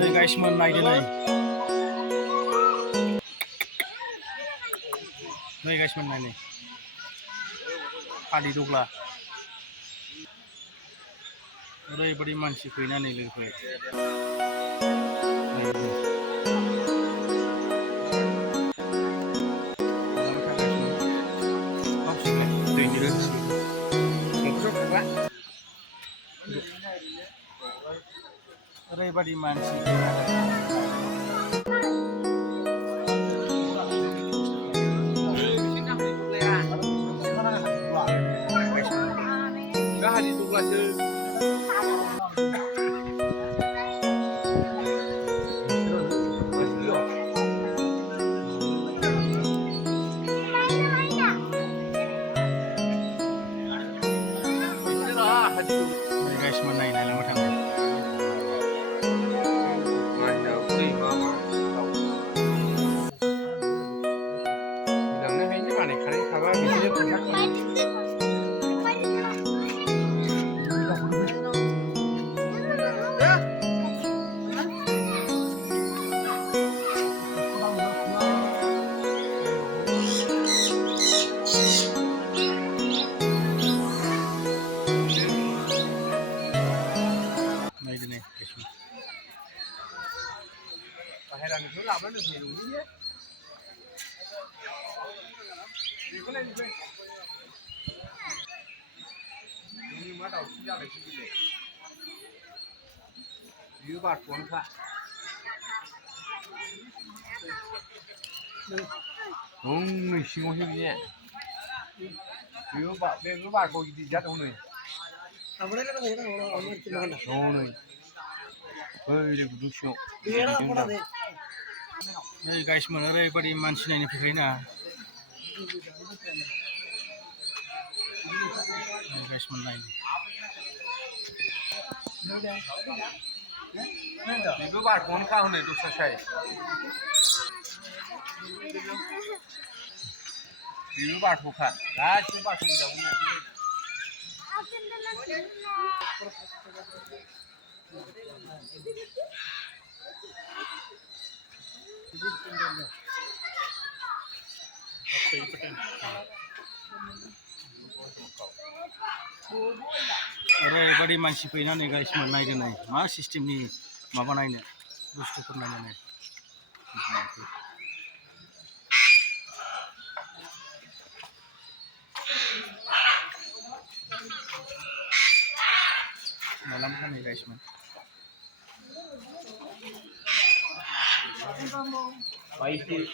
Đây guys mình này đây này. Đây guys mình này. Padi dugla. Oरैबायदि मानसि फैनानै लोगोफोर ओरैबायदि मानसि guys menai nalang matang hay là mình cứ làm nó được thì đúng ý nhé. Nhưng mà đầu tiên là cái gì này? Dưới bạt cuốn khạ. Mình xin có gì nhé. Dưới bạt có gì dắt không này? Hey guys, mana oरैबायदि मानसि नायनो फैखायोना guys menai बेबो बारखौनो खाहोनो दस्रा साइ बेबो बारखौखा गासिबो बारखौ मोजां ओरैबायदि मानसि फैनानै guys नायदो नाय मा सिस्टेमनि माबा नायनो बुस्थुफोर नायनो नाय malam kan nih guys man baik sih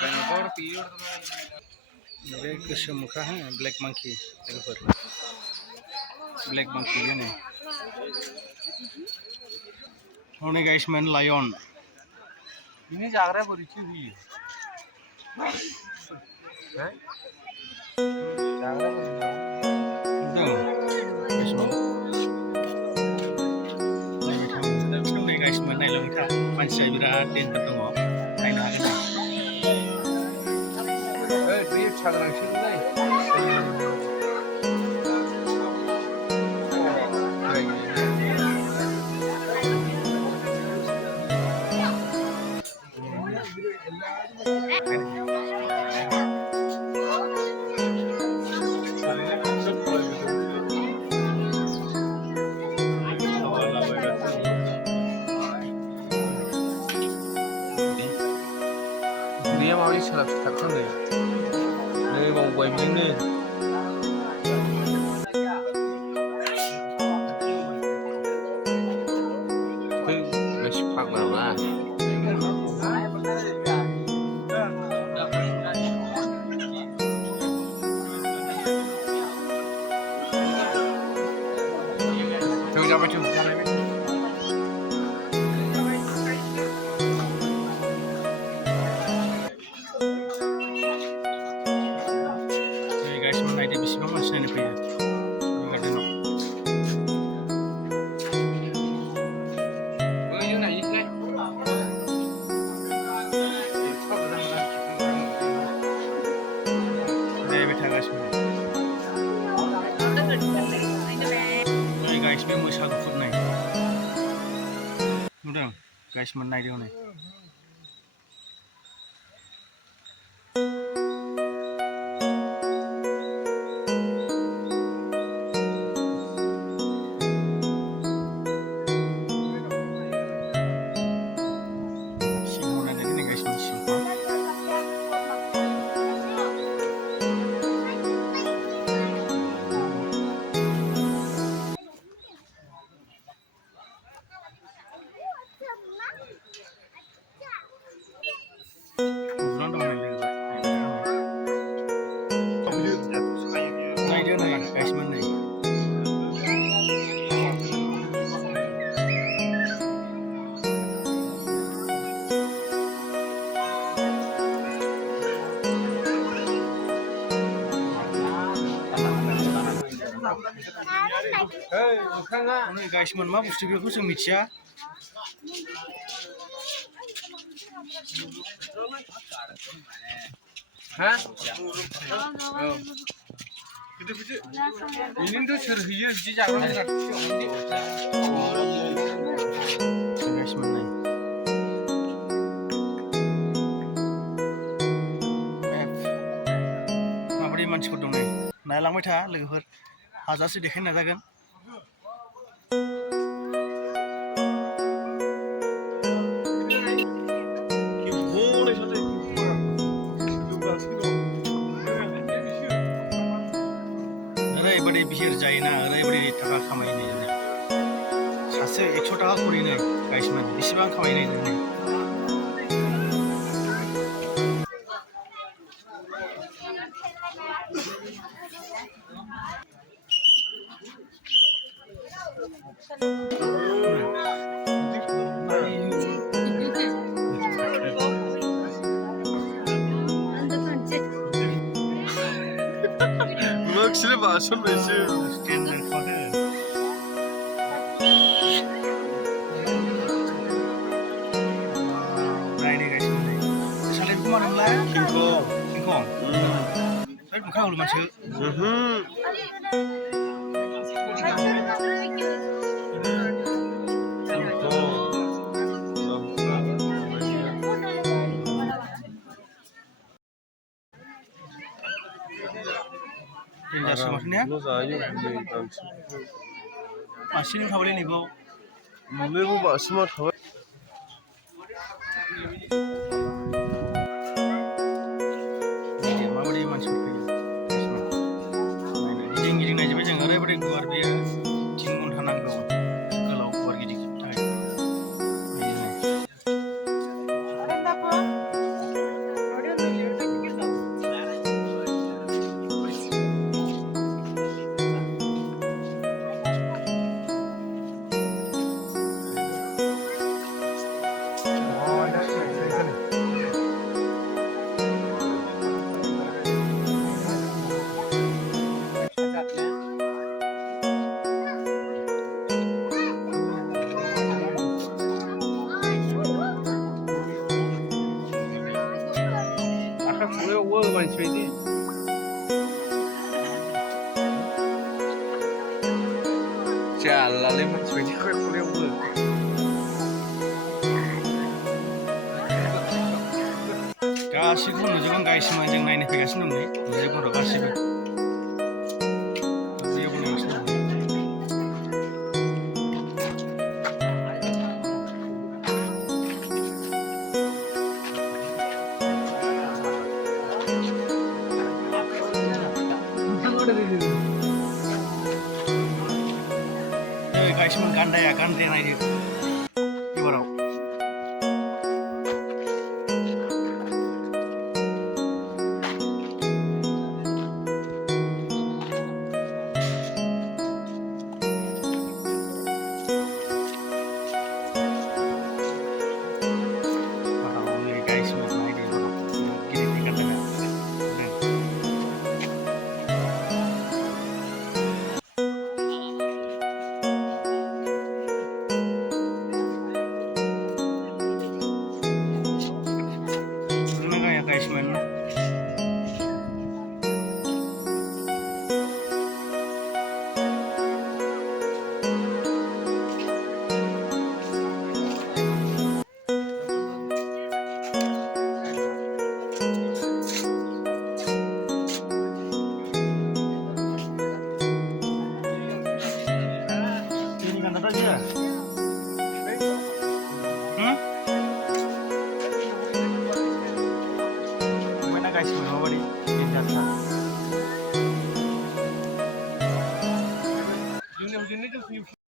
Bangor pure ये किस्म का है ब्लैक मंकी देखो ब्लैक मंकी ये नहीं होने गाइस मैन लायन ini जागरा बड़ी चीज है हैं जागरा होने गाइस मैन नायलांथा मानसिया बिराद देनफोर दङ नायनो हागोन dia mau selap kan nih mau gue ini masih pak mama coba apa coba नायदो बेसेबां मानसि नायनो फैयो गार्डेनाव नायबाय थागासिनो गाइस बे मोसा गुफुर नाय नुदों गाइसमोन नायदों नै सिगाङाव नायनानै नै गाइसमोन सिगाङाव गुफुरानो दं नायदो नै गाइसमोन नै नै गाइसमोन मा बुस्थु बेखौ जों मिथिया Ini soor hiyo di jalan ni. गाइसमोन नै माबायदि मानसिफोर दं नै नायलांबाय था लोगोफोर हाजासे देखायनो नाजागोन ओरैबायदि बिहिर जायोना ओरैबायदि थाखा खामायनो सासे 100 थाखा करि नै गाइसमोन बेसेबां खामायनाय नै Maksudnya bahasa Mesir. स्टेन्डार्ड खालामो नायनो गाइसमोन नै सालाय बेखौ मा होनोमोनलाय किंकं ओइ बुखां हल मानसि डेन्जारसो माथोनिया मासेनो थाबायलै नैबाव Nulemu bahasa mah माबायदि मानसिफोर फैयो गिदिं गिदिं नायजोब्बाय जों ओरैबायदि गुवार बेयो 3 घन्टा नांगौ गोलाव गुवार गिदिंनो थाखाय mansiydi. Jalan mansiydi kurang गासिबो नुजोबगोन गाइसमोन जों नायनो फैगासिनो दं नै नुजोबगोन र' गासिबो बेयावबो नायगासिनो दं गाइसमोन गान्दाया नायदो एबाराव ना राजा hmm mana guys mo bari pinjata Junior